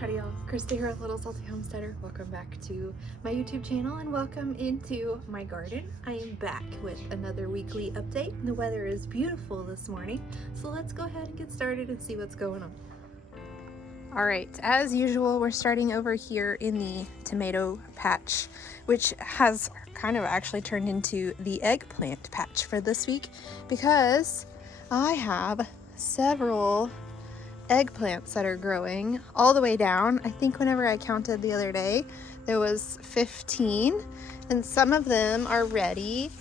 Howdy y'all, Christi here at Little Salty Homesteader. Welcome back to my YouTube channel and welcome into my garden. I am back with another weekly update. The weather is beautiful this morning, so let's go ahead and get started and see what's going on. All right, as usual, we're starting over here in the tomato patch, which has kind of actually turned into the eggplant patch for this week because I have several eggplants that are growing all the way down. I think whenever I counted the other day, there was 15, and some of them are ready.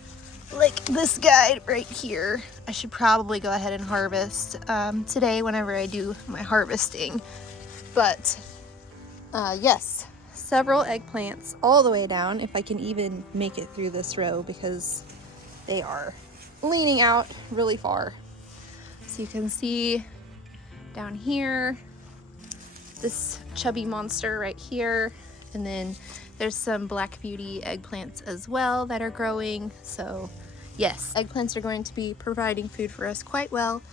Like this guy right here, I should probably go ahead and harvest today whenever I do my harvesting. But yes, several eggplants all the way down, if I can even make it through this row because they are leaning out really far. So you can see down here, this chubby monster right here, and then there's some Black Beauty eggplants as well that are growing. So yes, eggplants are going to be providing food for us quite well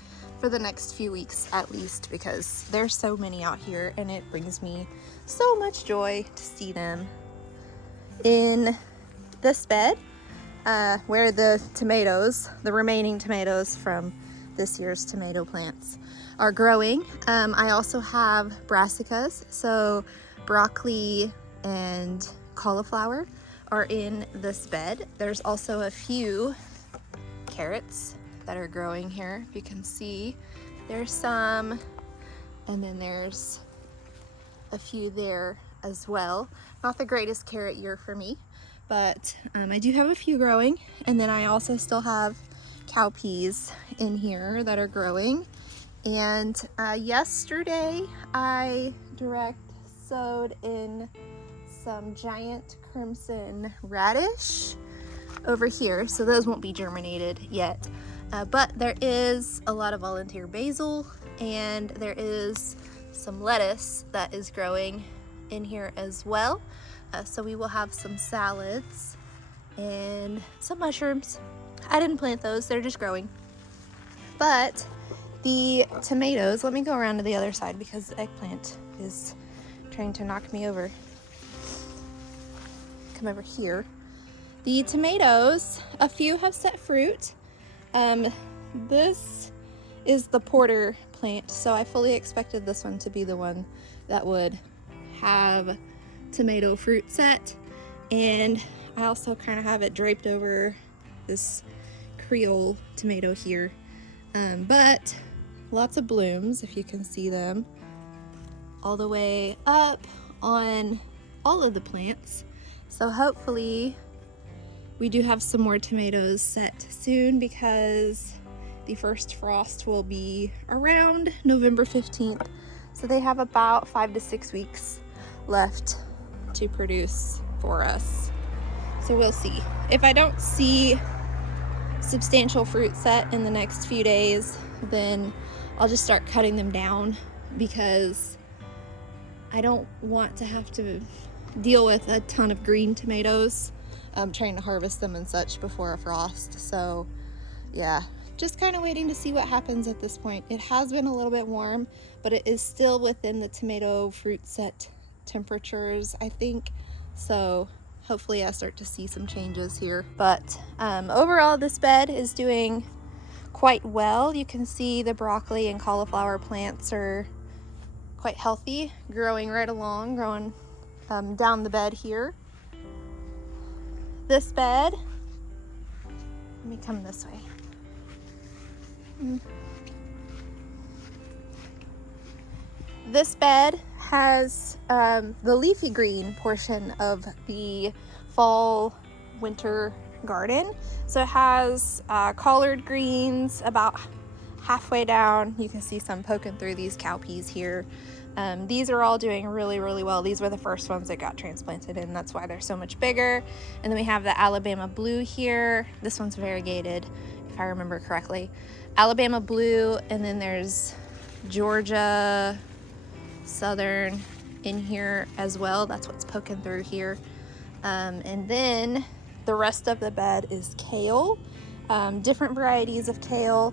for the next few weeks at least, because there's so many out here and it brings me so much joy to see them. In this bed, where the tomatoes, the remaining tomatoes from this year's tomato plants are growing, I also have brassicas, so broccoli and cauliflower are in this bed. There's also a few carrots that are growing here. If you can see, there's some, and then there's a few there as well. Not the greatest carrot year for me, but I do have a few growing, and then I also still have cowpeas in here that are growing. And yesterday I direct sowed in some giant crimson radish over here, so those won't be germinated yet, but there is a lot of volunteer basil, and there is some lettuce that is growing in here as well. So we will have some salads and some mushrooms. I didn't plant those, they're just growing. But the tomatoes, let me go around to the other side because the eggplant is trying to knock me over. Come over here. The tomatoes, a few have set fruit. This is the porter plant, so I fully expected this one to be the one that would have tomato fruit set. And I also kind of have it draped over this Creole tomato here. But lots of blooms, if you can see them, all the way up on all of the plants. So hopefully we do have some more tomatoes set soon, because the first frost will be around November 15th. So they have about 5 to 6 weeks left to produce for us. So we'll see. If I don't see substantial fruit set in the next few days, then I'll just start cutting them down, because I don't want to have to deal with a ton of green tomatoes trying to harvest them and such before a frost. So yeah, just kind of waiting to see what happens at this point. It has been a little bit warm, but it is still within the tomato fruit set temperatures, I think. So hopefully I start to see some changes here. But overall, this bed is doing quite well. You can see the broccoli and cauliflower plants are quite healthy, growing right along, growing down the bed here. This bed, let me come this way. This bed has the leafy green portion of the fall winter garden. So it has collard greens about halfway down. You can see some poking through these cowpeas here. These are all doing really, really well. These were the first ones that got transplanted, and that's why they're so much bigger. And then we have the Alabama blue here. This one's variegated, if I remember correctly. Alabama blue, and then there's Georgia Southern in here as well. That's what's poking through here. And then the rest of the bed is kale, different varieties of kale.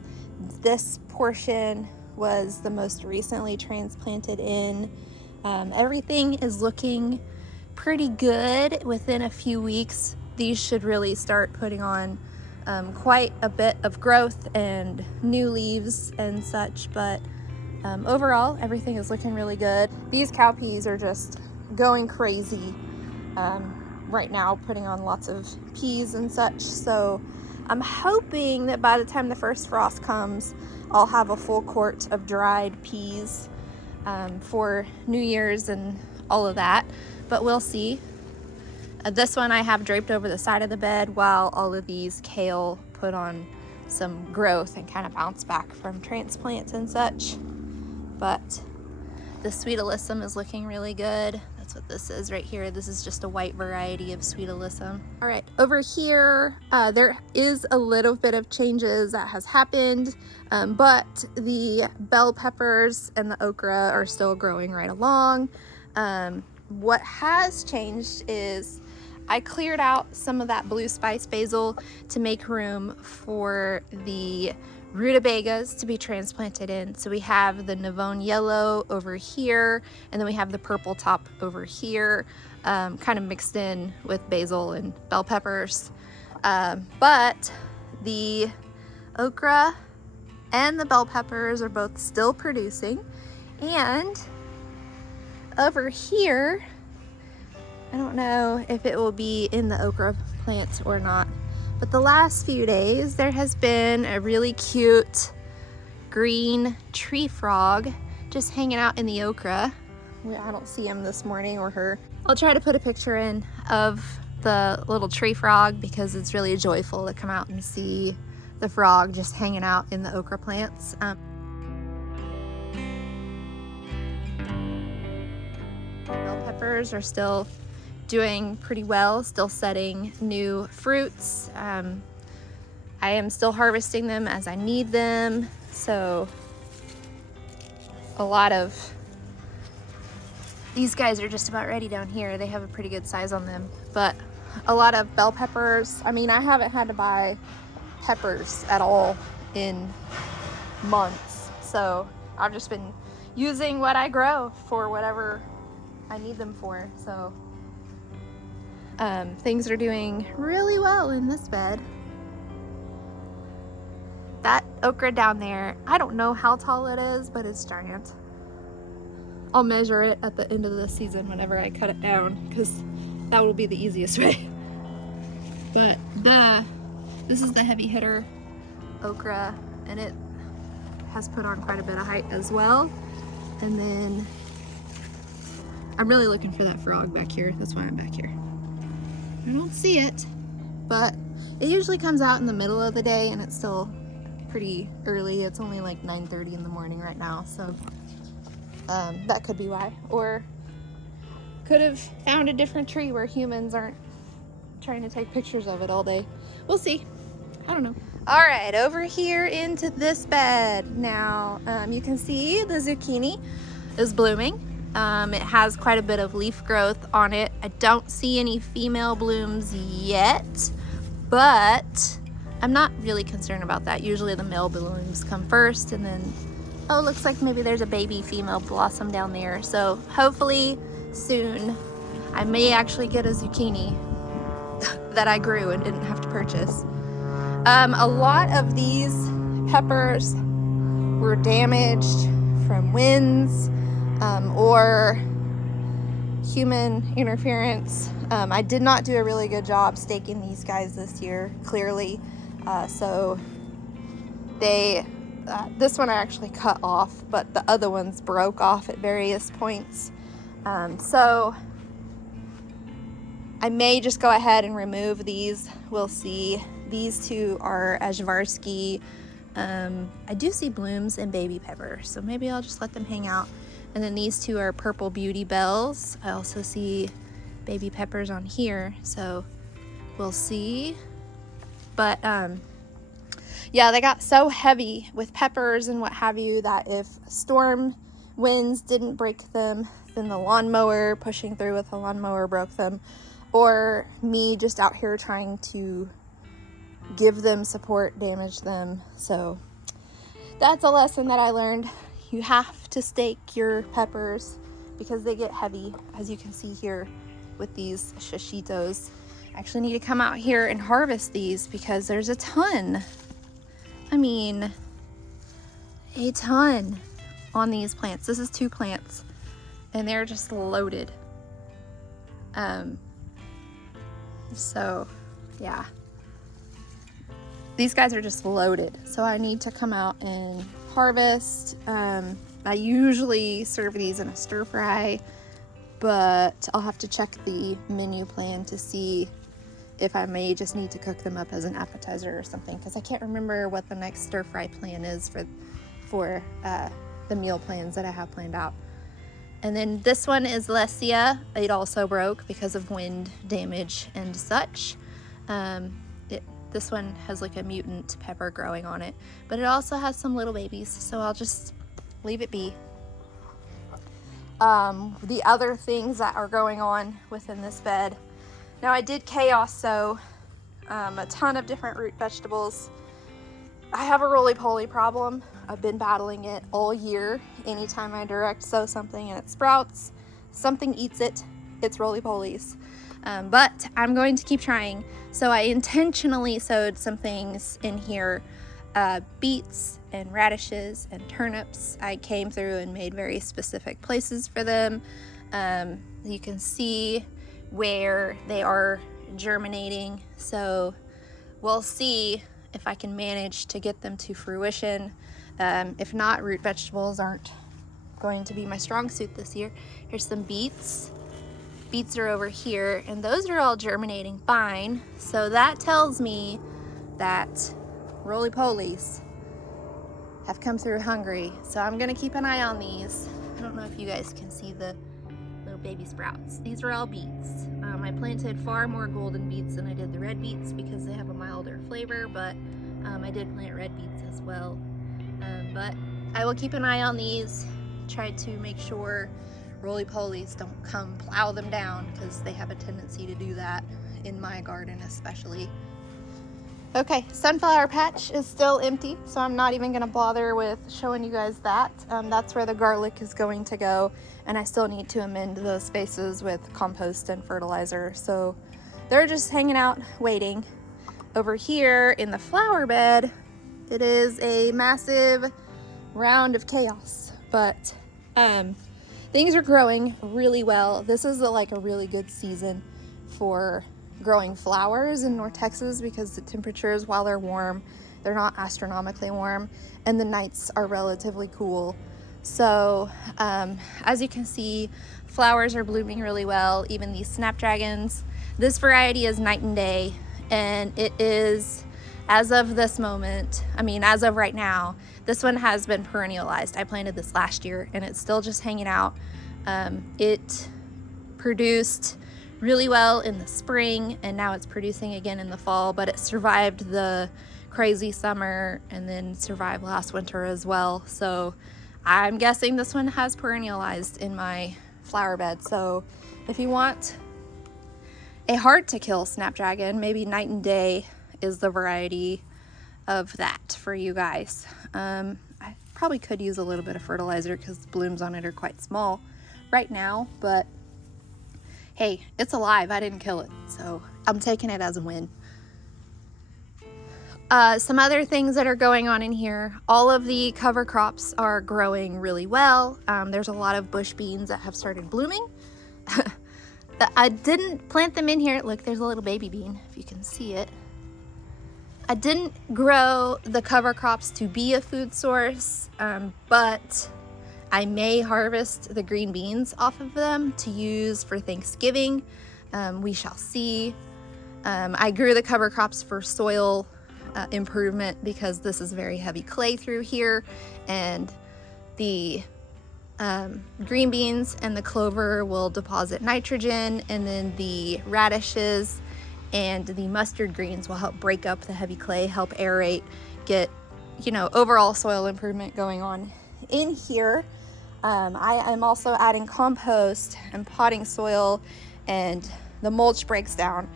This portion was the most recently transplanted in Everything is looking pretty good. Within a few weeks, these should really start putting on quite a bit of growth and new leaves and such, but overall everything is looking really good. These cowpeas are just going crazy right now, putting on lots of peas and such, so I'm hoping that by the time the first frost comes, I'll have a full quart of dried peas for New Year's and all of that, but we'll see. This one I have draped over the side of the bed, while all of these kale put on some growth and kind of bounce back from transplants and such. But the sweet alyssum is looking really good. That's what this is right here. This is just a white variety of sweet alyssum. All right, over here, there is a little bit of changes that has happened, but the bell peppers and the okra are still growing right along. What has changed is I cleared out some of that blue spice basil to make room for the rutabagas to be transplanted in. So we have the Navone yellow over here, and then we have the purple top over here, kind of mixed in with basil and bell peppers. But the okra and the bell peppers are both still producing. And over here, I don't know if it will be in the okra plants or not, but the last few days there has been a really cute green tree frog just hanging out in the okra. I don't see him this morning, or her. I'll try to put a picture in of the little tree frog because it's really joyful to come out and see the frog just hanging out in the okra plants. Bell peppers are still doing pretty well, still setting new fruits. I am still harvesting them as I need them, so a lot of these guys are just about ready down here. They have a pretty good size on them, but a lot of bell peppers. I mean, I haven't had to buy peppers at all in months, so I've just been using what I grow for whatever I need them for. So things are doing really well in this bed. That okra down there, I don't know how tall it is, but it's giant. I'll measure it at the end of the season whenever I cut it down, because that will be the easiest way. But this is the heavy hitter okra, and it has put on quite a bit of height as well. And then I'm really looking for that frog back here. That's why I'm back here. I don't see it, but it usually comes out in the middle of the day, and it's still pretty early. It's only like 9:30 in the morning right now, so that could be why. Or could have found a different tree where humans aren't trying to take pictures of it all day. We'll see. I don't know. All right, over here into this bed now. You can see the zucchini is blooming. It has quite a bit of leaf growth on it. I don't see any female blooms yet, but I'm not really concerned about that. Usually the male blooms come first, and then, oh, looks like maybe there's a baby female blossom down there. So hopefully soon I may actually get a zucchini that I grew and didn't have to purchase. A lot of these peppers were damaged from winds or human interference. I did not do a really good job staking these guys this year, clearly. So this one I actually cut off, but the other ones broke off at various points. So I may just go ahead and remove these. We'll see. These two are Ajvarsky. I do see blooms and baby pepper, so maybe I'll just let them hang out. And then these two are Purple Beauty Bells. I also see baby peppers on here, so we'll see. But yeah, they got so heavy with peppers and what have you that if storm winds didn't break them, then the lawnmower pushing through with the lawnmower broke them, or me just out here trying to give them support damaged them. So that's a lesson that I learned. You have to stake your peppers because they get heavy, as you can see here with these shishitos. I actually need to come out here and harvest these because there's a ton. I mean, a ton on these plants. This is 2 plants and they're just loaded. So yeah, these guys are just loaded. So I need to come out and harvest. I usually serve these in a stir fry, but I'll have to check the menu plan to see if I may just need to cook them up as an appetizer or something, because I can't remember what the next stir fry plan is for the meal plans that I have planned out. And then this one is Lesia. It also broke because of wind damage and such. This one has like a mutant pepper growing on it, but it also has some little babies, so I'll just leave it be. The other things that are going on within this bed. Now I did chaos sow a ton of different root vegetables. I have a roly-poly problem. I've been battling it all year. Anytime I direct sow something and it sprouts, something eats it, it's roly-polies. But I'm going to keep trying. So I intentionally sowed some things in here, beets and radishes and turnips. I came through and made very specific places for them. You can see where they are germinating. So we'll see if I can manage to get them to fruition. If not, root vegetables aren't going to be my strong suit this year. Here's some beets. Beets are over here, and those are all germinating fine. So that tells me that roly-polies have come through hungry. So I'm gonna keep an eye on these. I don't know if you guys can see the little baby sprouts. These are all beets. I planted far more golden beets than I did the red beets because they have a milder flavor, but I did plant red beets as well. But I will keep an eye on these, try to make sure roly-polies don't come plow them down, because they have a tendency to do that in my garden especially. Okay, sunflower patch is still empty, so I'm not even gonna bother with showing you guys that. That's where the garlic is going to go, and I still need to amend those spaces with compost and fertilizer. So they're just hanging out waiting. Over here in the flower bed, it is a massive round of chaos, but things are growing really well. This is like a really good season for growing flowers in North Texas because the temperatures, while they're warm, they're not astronomically warm, and the nights are relatively cool. So as you can see, flowers are blooming really well, even these snapdragons. This variety is night and day, and it is, as of this moment, as of right now, this one has been perennialized. I planted this last year and it's still just hanging out. It produced really well in the spring, and now it's producing again in the fall, but it survived the crazy summer and then survived last winter as well. So I'm guessing this one has perennialized in my flower bed. So if you want a hard to kill snapdragon, maybe night and day is the variety of that for you guys. I probably could use a little bit of fertilizer because the blooms on it are quite small right now, but hey, it's alive. I didn't kill it, so I'm taking it as a win. Some other things that are going on in here, all of the cover crops are growing really well. There's a lot of bush beans that have started blooming. I didn't plant them in here. Look, there's a little baby bean, if you can see it. I didn't grow the cover crops to be a food source, but I may harvest the green beans off of them to use for Thanksgiving. We shall see. I grew the cover crops for soil improvement because this is very heavy clay through here, and the green beans and the clover will deposit nitrogen, and then the radishes and the mustard greens will help break up the heavy clay, help aerate, get, overall soil improvement going on in here. I am also adding compost and potting soil, and the mulch breaks down.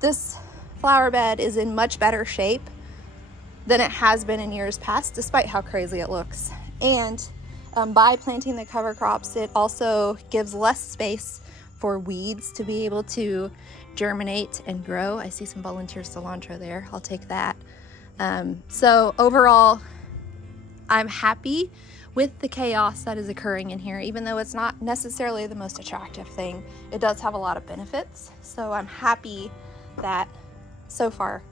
This flower bed is in much better shape than it has been in years past, despite how crazy it looks. And By planting the cover crops, it also gives less space for weeds to be able to germinate and grow. I see some volunteer cilantro there. I'll take that. So overall, I'm happy with the chaos that is occurring in here. Even though it's not necessarily the most attractive thing, it does have a lot of benefits. So I'm happy that so far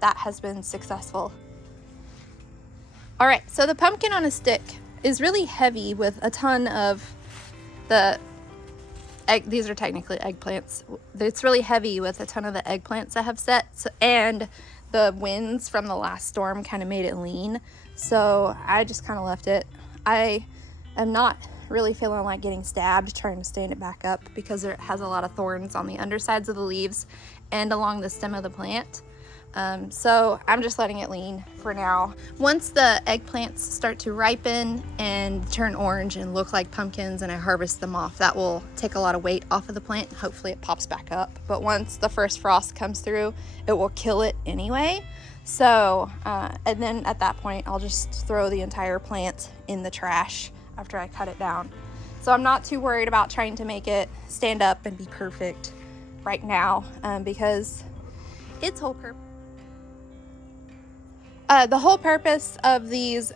that has been successful. All right, so the pumpkin on a stick is really heavy with a ton of the these are technically eggplants. It's really heavy with a ton of the eggplants that have set, and the winds from the last storm kind of made it lean. So I just kind of left it. I am not really feeling like getting stabbed trying to stand it back up because it has a lot of thorns on the undersides of the leaves and along the stem of the plant. So I'm just letting it lean for now. Once the eggplants start to ripen and turn orange and look like pumpkins and I harvest them off, that will take a lot of weight off of the plant. Hopefully it pops back up. But once the first frost comes through, it will kill it anyway. So, and then at that point, I'll just throw the entire plant in the trash after I cut it down. So I'm not too worried about trying to make it stand up and be perfect right now, because its whole purpose. The whole purpose of these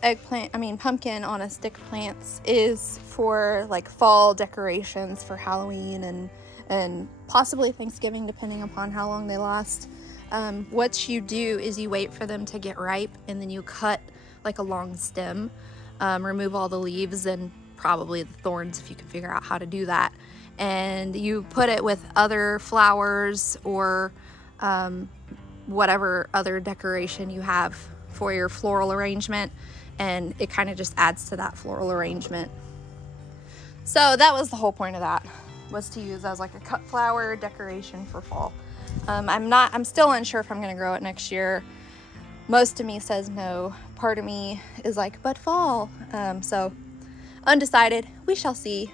pumpkin on a stick plants is for like fall decorations for Halloween and possibly Thanksgiving, depending upon how long they last. What you do is you wait for them to get ripe, and then you cut like a long stem, remove all the leaves and probably the thorns if you can figure out how to do that. And you put it with other flowers or whatever other decoration you have for your floral arrangement, and it kind of just adds to that floral arrangement. So that was the whole point of that, was to use as like a cut flower decoration for fall. I'm still unsure if I'm gonna grow it next year. Most of me says no. Part of me is like, but fall. So undecided, we shall see.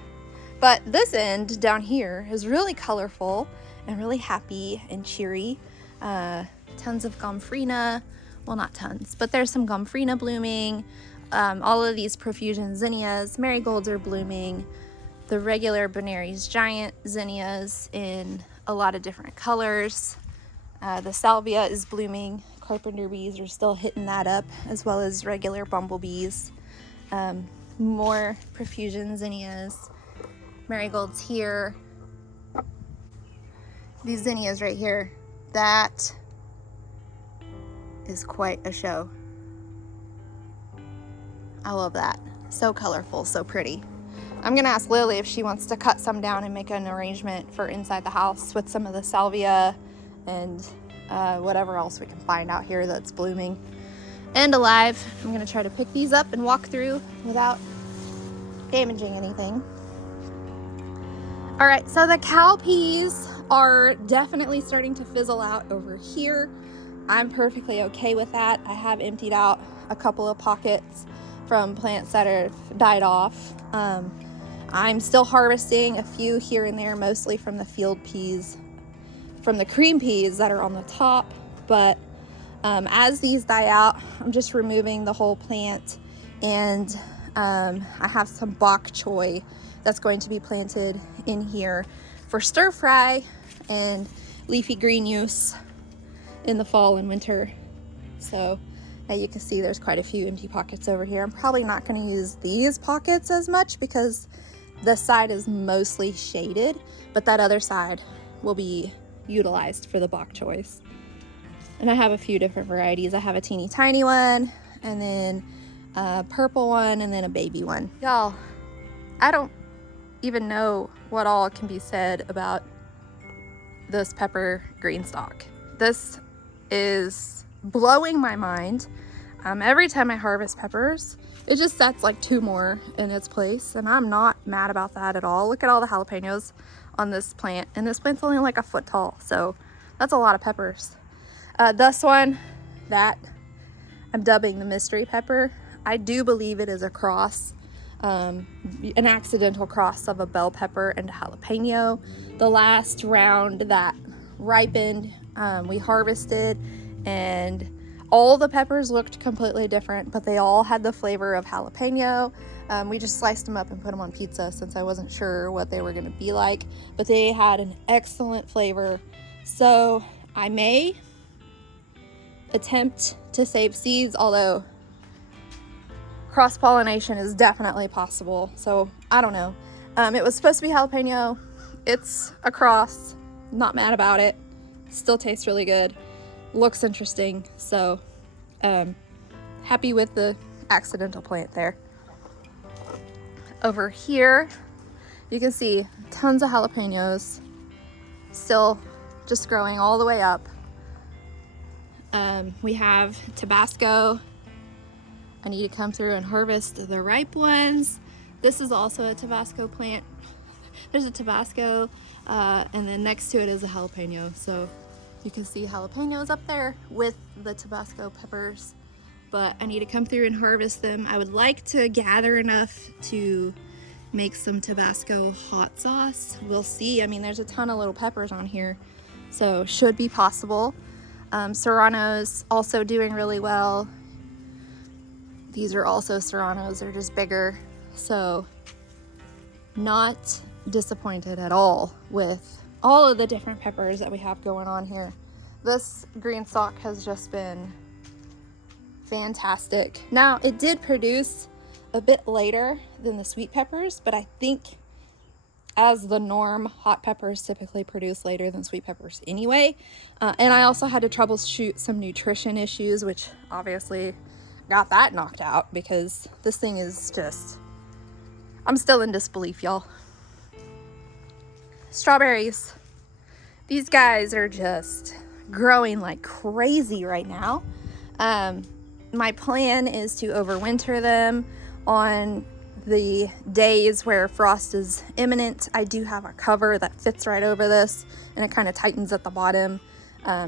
But this end down here is really colorful and really happy and cheery. Tons of gomphrena. Well, not tons, but there's some gomphrena blooming. All of these profusion zinnias, marigolds are blooming. The regular Benary's giant zinnias in a lot of different colors. The salvia is blooming. Carpenter bees are still hitting that up, as well as regular bumblebees. More profusion zinnias. Marigolds here. These zinnias right here, that is quite a show. I love that. So colorful, so pretty. I'm gonna ask Lily if she wants to cut some down and make an arrangement for inside the house with some of the salvia and whatever else we can find out here that's blooming and alive. I'm gonna try to pick these up and walk through without damaging anything. All right, so the cowpeas are definitely starting to fizzle out over here. I'm perfectly okay with that. I have emptied out a couple of pockets from plants that are died off. I'm still harvesting a few here and there, mostly from the field peas, from the cream peas that are on the top. But as these die out, I'm just removing the whole plant, and I have some bok choy that's going to be planted in here for stir fry and leafy green use in the fall and winter. So as you can see, there's quite a few empty pockets over here. I'm probably not going to use these pockets as much because this side is mostly shaded, but that other side will be utilized for the bok choys. And I have a few different varieties. I have a teeny tiny one, and then a purple one, and then a baby one. Y'all, I don't even know what all can be said about this pepper green stalk. This is blowing my mind. Every time I harvest peppers, it just sets like 2 more in its place, and I'm not mad about that at all. Look at all the jalapenos on this plant, and this plant's only like a foot tall, so that's a lot of peppers. This one that I'm dubbing the mystery pepper, I do believe it is a cross, an accidental cross of a bell pepper and a jalapeno. The last round that ripened, we harvested, and all the peppers looked completely different, but they all had the flavor of jalapeno. We just sliced them up and put them on pizza since I wasn't sure what they were going to be like, but they had an excellent flavor. So I may attempt to save seeds, although cross-pollination is definitely possible. So I don't know. It was supposed to be jalapeno. It's a cross. Not mad about it. Still tastes really good. Looks interesting. So happy with the accidental plant there. Over here, you can see tons of jalapenos still just growing all the way up. We have Tabasco. I need to come through and harvest the ripe ones. This is also a Tabasco plant. There's a Tabasco, and then next to it is a jalapeno. So you can see jalapenos up there with the Tabasco peppers, but I need to come through and harvest them. I would like to gather enough to make some Tabasco hot sauce. We'll see. I mean, there's a ton of little peppers on here, so should be possible. Serranos also doing really well. These are also Serranos, they're just bigger. So not disappointed at all with all of the different peppers that we have going on here. This green stalk has just been fantastic. Now, it did produce a bit later than the sweet peppers, but I think as the norm, hot peppers typically produce later than sweet peppers anyway. And I also had to troubleshoot some nutrition issues, which obviously got that knocked out because this thing is just, I'm still in disbelief, y'all. Strawberries. These guys are just growing like crazy right now. My plan is to overwinter them on the days where frost is imminent. I do have a cover that fits right over this, and it kind of tightens at the bottom,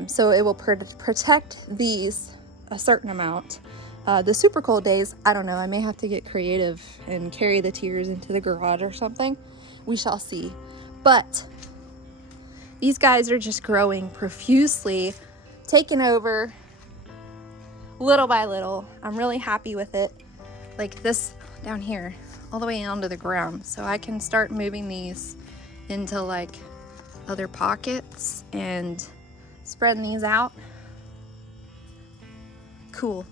so it will protect these a certain amount. The super cold days, I don't know, I may have to get creative and carry the tiers into the garage or something. We shall see. But these guys are just growing profusely, taking over little by little. I'm really happy with it. Like this down here, all the way onto the ground. So I can start moving these into like other pockets and spreading these out. Cool.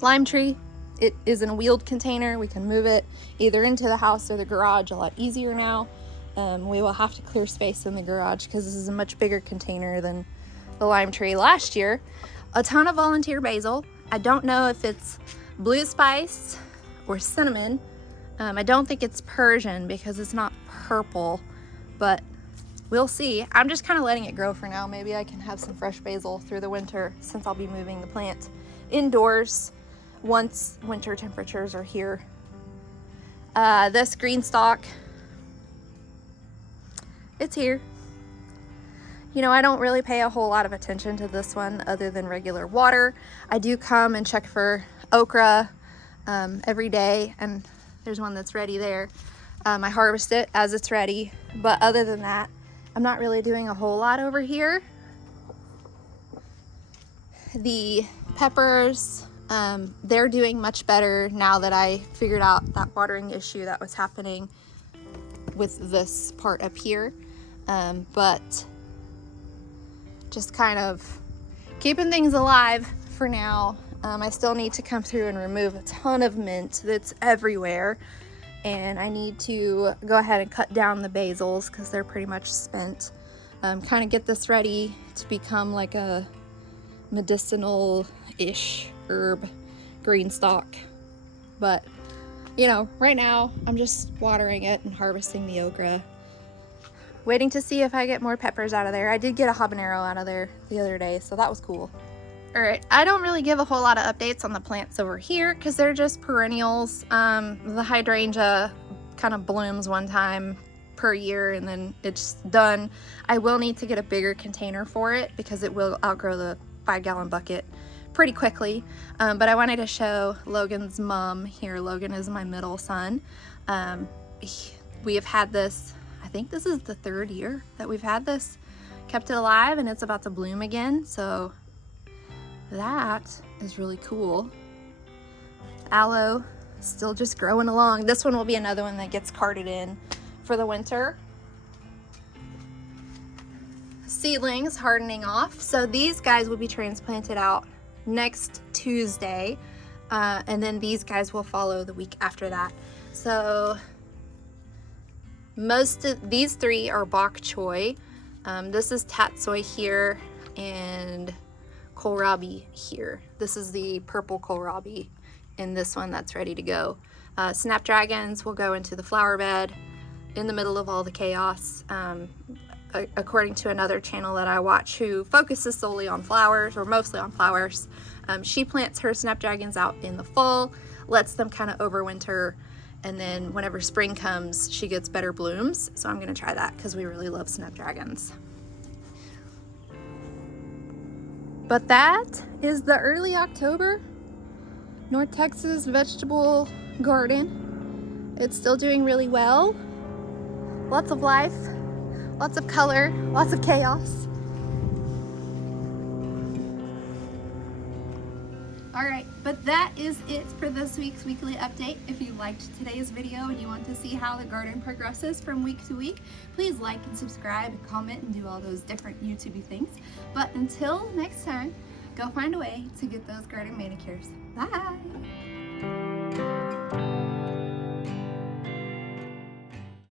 Lime tree, it is in a wheeled container. We can move it either into the house or the garage a lot easier now. We will have to clear space in the garage because this is a much bigger container than the lime tree last year. A ton of volunteer basil. I don't know if it's blue spice or cinnamon. I don't think it's Persian because it's not purple, but we'll see. I'm just kind of letting it grow for now. Maybe I can have some fresh basil through the winter since I'll be moving the plant indoors once winter temperatures are here. This green stalk, it's here. You know, I don't really pay a whole lot of attention to this one other than regular water. I do come and check for okra every day, and there's one that's ready there. I harvest it as it's ready, but other than that, I'm not really doing a whole lot over here. The peppers, they're doing much better now that I figured out that watering issue that was happening with this part up here. But just kind of keeping things alive for now. I still need to come through and remove a ton of mint that's everywhere, and I need to go ahead and cut down the basils because they're pretty much spent. Kind of get this ready to become like a medicinal-ish herb green stalk. But you know, right now I'm just watering it and harvesting the okra, waiting to see if I get more peppers out of there. I did get a habanero out of there the other day, so that was cool. All right, I don't really give a whole lot of updates on the plants over here because they're just perennials. The hydrangea kind of blooms one time per year and then it's done. I will need to get a bigger container for it because it will outgrow the 5-gallon bucket pretty quickly. But I wanted to show Logan's mom here. Logan is my middle son. We have had this, I think this is the 3rd year that we've had this. kept it alive and it's about to bloom again. So that is really cool. Aloe still just growing along. This one will be another one that gets carted in for the winter. Seedlings hardening off. So these guys will be transplanted out next Tuesday. And then these guys will follow the week after that. So most of these three are bok choy. This is tatsoi here and kohlrabi here. This is the purple kohlrabi in this one that's ready to go. Snapdragons will go into the flower bed in the middle of all the chaos. According to another channel that I watch who focuses solely on flowers, or mostly on flowers, she plants her snapdragons out in the fall, lets them kind of overwinter, and then whenever spring comes, she gets better blooms. So I'm gonna try that because we really love snapdragons. But that is the early October North Texas vegetable garden. It's still doing really well. Lots of life. Lots of color, lots of chaos. All right, but that is it for this week's weekly update. If you liked today's video and you want to see how the garden progresses from week to week, please like and subscribe and comment and do all those different YouTube-y things. But until next time, go find a way to get those garden manicures. Bye.